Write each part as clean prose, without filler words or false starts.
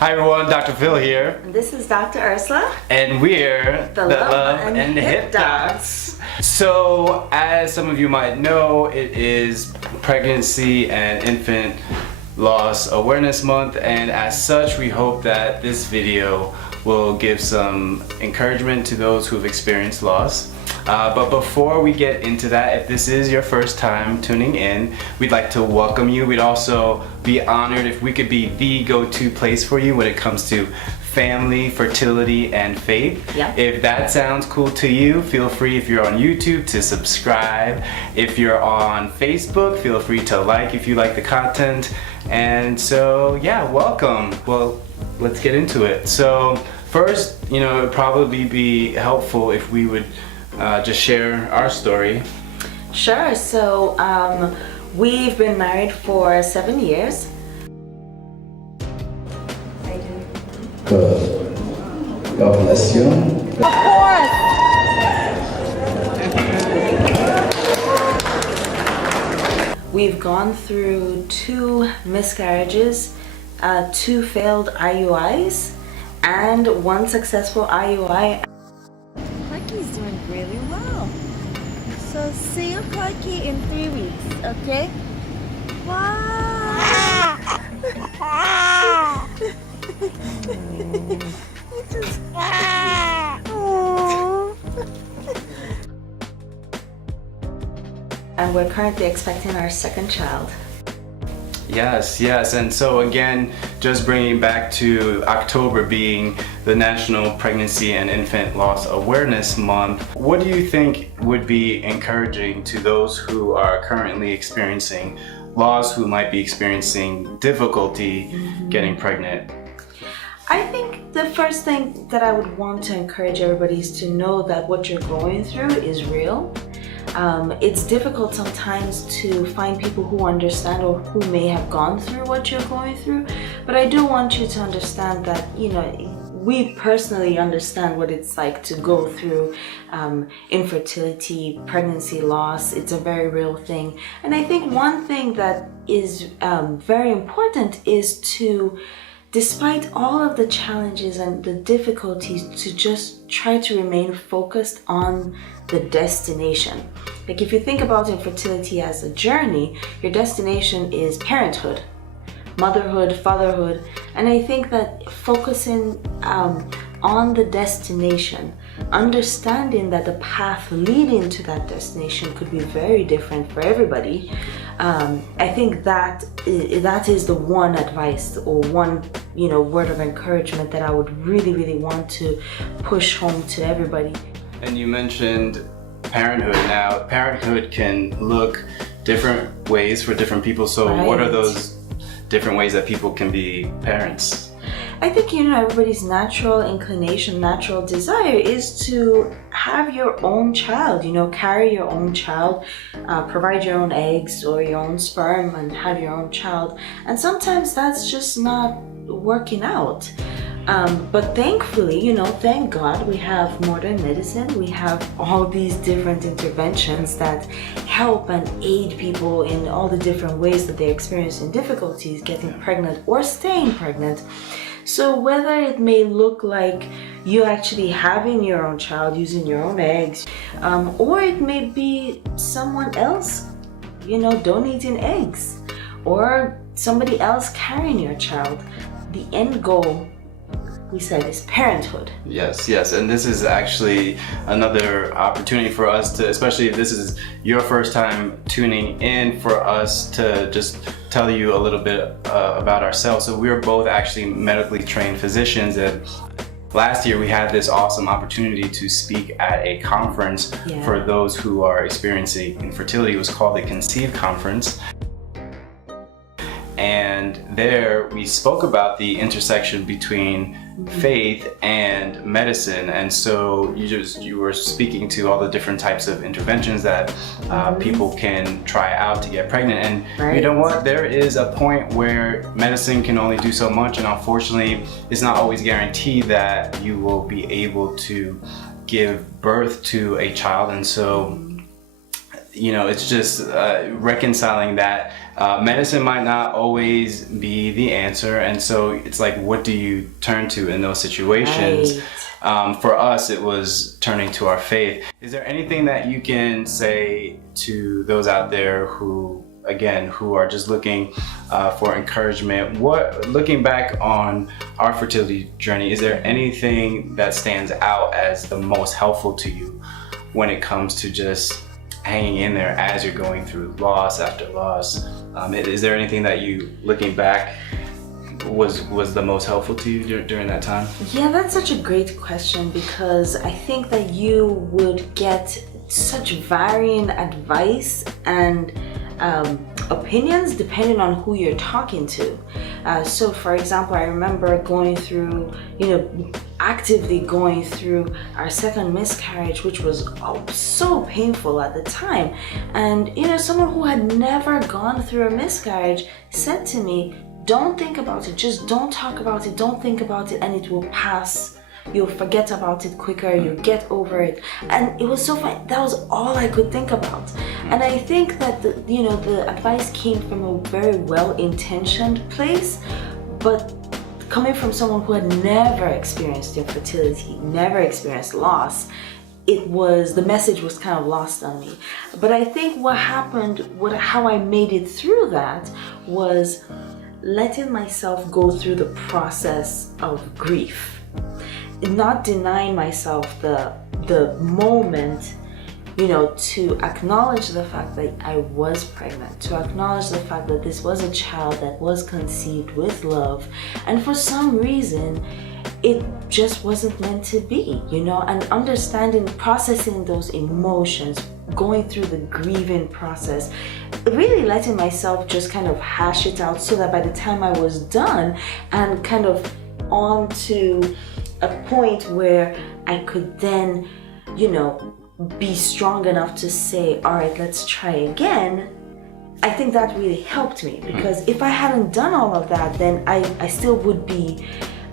Hi everyone, Dr. Phil here. And this is Dr. Ursula. And we're the Love and Hip Docs. So, as some of you might know, it is Pregnancy and Infant Loss Awareness Month, and as such, we hope that this video will give some encouragement to those who have experienced loss. But before we get into that, if this is your first time tuning in, we'd like to welcome you. We'd also be honored if we could be the go-to place for you when it comes to family, fertility, and faith. Yeah. If that sounds cool to you, feel free, if you're on YouTube, to subscribe. If you're on Facebook, feel free to like if you like the content. And so, yeah, welcome. Well, let's get into it. So first, it would probably be helpful if we would just share our story. Sure. So we've been married for 7 years. Good. God bless you. We've gone through 2 miscarriages, 2 failed IUIs, and 1 successful IUI. Clarky's doing really well. So see you, Clarky, in 3 weeks, okay? Wow! You just... And we're currently expecting our 2nd child. Yes, and so again, just bringing back to October being the National Pregnancy and Infant Loss Awareness Month, what do you think would be encouraging to those who are currently experiencing loss, who might be experiencing difficulty getting pregnant? I think the first thing that I would want to encourage everybody is to know that what you're going through is real. It's difficult sometimes to find people who understand or who may have gone through what you're going through, but I do want you to understand that, we personally understand what it's like to go through infertility, pregnancy loss. It's a very real thing. And I think one thing that is very important is to, despite all of the challenges and the difficulties, to just try to remain focused on the destination. Like, if you think about infertility as a journey, your destination is parenthood, motherhood, fatherhood, and I think that focusing on the destination, understanding that the path leading to that destination could be very different for everybody, I think that is the one advice or one word of encouragement that I would really want to push home to everybody. And you mentioned parenthood. Now, parenthood can look different ways for different people, so Right. What are those different ways that people can be parents? I think, everybody's natural inclination, natural desire is to have your own child, carry your own child, provide your own eggs or your own sperm and have your own child. And sometimes that's just not working out. But thankfully, thank God, we have modern medicine. We have all these different interventions that help and aid people in all the different ways that they're experiencing difficulties getting pregnant or staying pregnant. So whether it may look like you actually having your own child using your own eggs, or it may be someone else, donating eggs, or somebody else carrying your child, the end goal, we said, is parenthood. Yes, and this is actually another opportunity for us to, especially if this is your first time tuning in, for us to just tell you a little bit about ourselves. So we're both actually medically trained physicians, and last year we had this awesome opportunity to speak at a conference for those who are experiencing infertility. It was called the Conceive Conference. And there we spoke about the intersection between faith and medicine. And so you were speaking to all the different types of interventions that people can try out to get pregnant. And you know what? There is a point where medicine can only do so much, and unfortunately, it's not always guaranteed that you will be able to give birth to a child. And so it's just reconciling that medicine might not always be the answer, and so it's like, what do you turn to in those situations? For us, it was turning to our faith. Is there anything that you can say to those out there who are just looking for encouragement? Looking back on our fertility journey, is there anything that stands out as the most helpful to you when it comes to just hanging in there as you're going through loss after loss? Is there anything that you, looking back, was the most helpful to you during that time? Yeah, that's such a great question, because I think that you would get such varying advice and opinions depending on who you're talking to. So for example, I remember going through, actively going through our second miscarriage, which was so painful at the time. And someone who had never gone through a miscarriage said to me, don't think about it, just don't talk about it, don't think about it, and it will pass. You'll forget about it quicker, you'll get over it. And it was so fun. That was all I could think about. And I think that the advice came from a very well-intentioned place, but coming from someone who had never experienced infertility, never experienced loss, the message was kind of lost on me. But I think what happened, how I made it through that, was letting myself go through the process of grief, not denying myself the moment, to acknowledge the fact that I was pregnant, to acknowledge the fact that this was a child that was conceived with love, and for some reason it just wasn't meant to be, and understanding, processing those emotions, going through the grieving process, really letting myself just kind of hash it out, so that by the time I was done and kind of on to a point where I could then, be strong enough to say, all right, let's try again. I think that really helped me, because if I hadn't done all of that, then I still would be,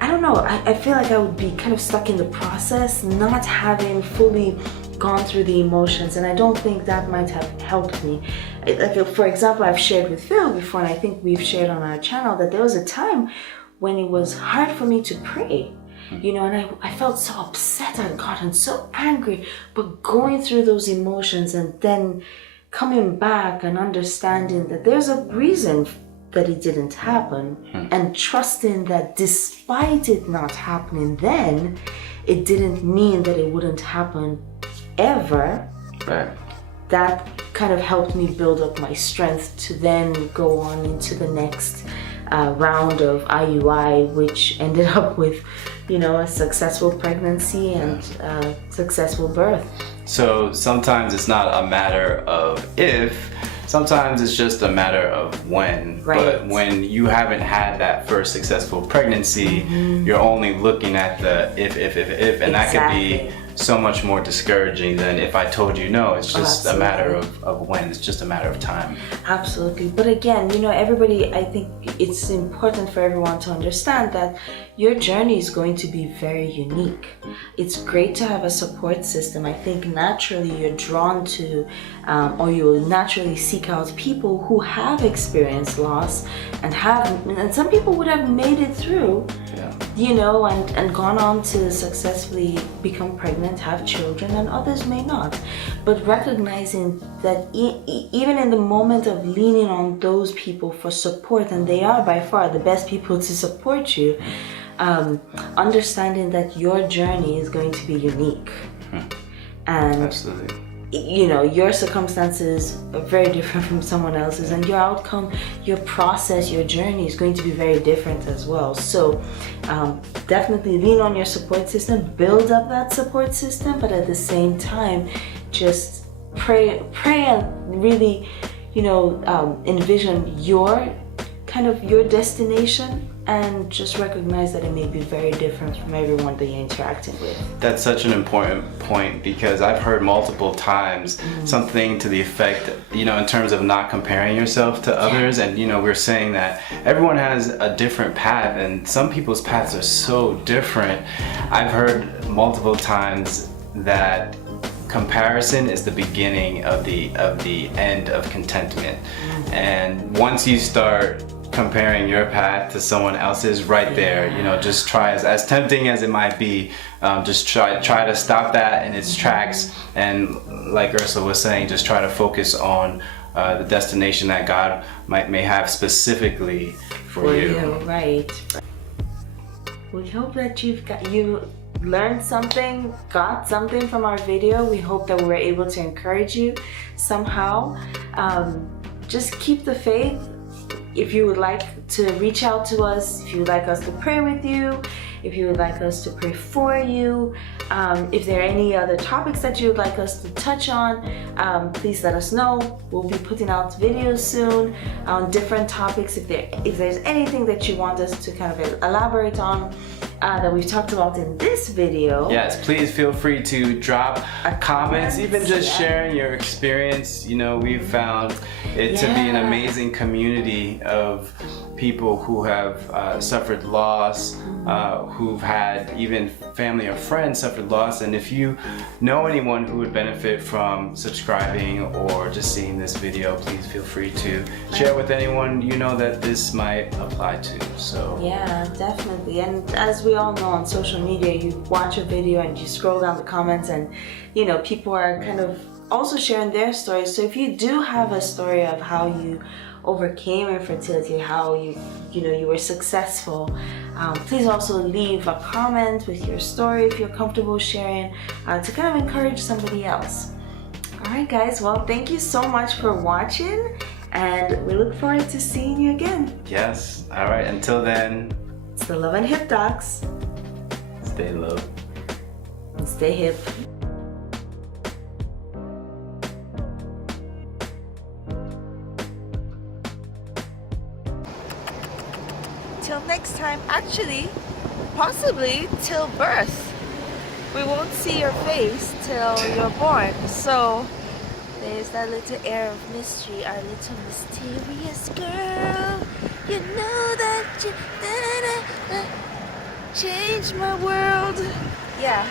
I don't know, I feel like I would be kind of stuck in the process, not having fully gone through the emotions, and I don't think that might have helped me. Like, for example, I've shared with Phil before, and I think we've shared on our channel, that there was a time when it was hard for me to pray. And I felt so upset at God and so angry, but going through those emotions and then coming back and understanding that there's a reason that it didn't happen, and trusting that despite it not happening then, it didn't mean that it wouldn't happen ever. Right. That kind of helped me build up my strength to then go on into the next round of IUI, which ended up with a successful pregnancy and successful birth. So sometimes it's not a matter of if, sometimes it's just a matter of when. Right. But when you haven't had that first successful pregnancy, you're only looking at the if, and that could be so much more discouraging than if I told you no. It's just a matter of when. It's just a matter of time. Absolutely. But again, everybody, I think it's important for everyone to understand that your journey is going to be very unique. It's great to have a support system. I think naturally you're drawn to, or you'll naturally seek out people who have experienced loss and some people would have made it through, and gone on to successfully become pregnant, have children, and others may not. But recognizing that even in the moment of leaning on those people for support, and they are by far the best people to support you, understanding that your journey is going to be unique. And absolutely. Your circumstances are very different from someone else's, and your outcome, your process, your journey is going to be very different as well. So definitely lean on your support system, build up that support system, but at the same time, just pray and really, envision your destination, and just recognize that it may be very different from everyone that you're interacting with. That's such an important point, because I've heard multiple times something to the effect, in terms of not comparing yourself to others, and we're saying that everyone has a different path, and some people's paths are so different. I've heard multiple times that comparison is the beginning of the end of contentment. And once you start comparing your path to someone else's, right there, you know, just try, as tempting as it might be, just try to stop that in its tracks, and like Ursula was saying, just try to focus on the destination that God may have specifically for you. Right. We hope that you learned something, got something from our video. We hope that we were able to encourage you somehow. Just keep the faith. If you would like to reach out to us, if you would like us to pray with you, if you would like us to pray for you, if there are any other topics that you would like us to touch on, please let us know. We'll be putting out videos soon on different topics. If there's anything that you want us to kind of elaborate on that we've talked about in this video, yes, please feel free to drop comments, even just sharing your experience. You know, we've found it to be an amazing community of people who have suffered loss, who've had even family or friends suffered loss. And if you know anyone who would benefit from subscribing or just seeing this video, please feel free to share with anyone you know that this might apply to. So yeah, definitely. And as we all know, on social media, you watch a video and you scroll down the comments, and you know, people are kind of also sharing their stories. So if you do have a story of how you overcame infertility, how you were successful, please also leave a comment with your story if you're comfortable sharing, to kind of encourage somebody else. Alright guys, well, thank you so much for watching, and we look forward to seeing you again. yes, alright, until then, It's the Love and Hip Docs. stay low And stay hip. Till next time, actually, possibly till birth. We won't see your face till you're born. So there's that little air of mystery, our little mysterious girl. You know that you changed my world. Yeah.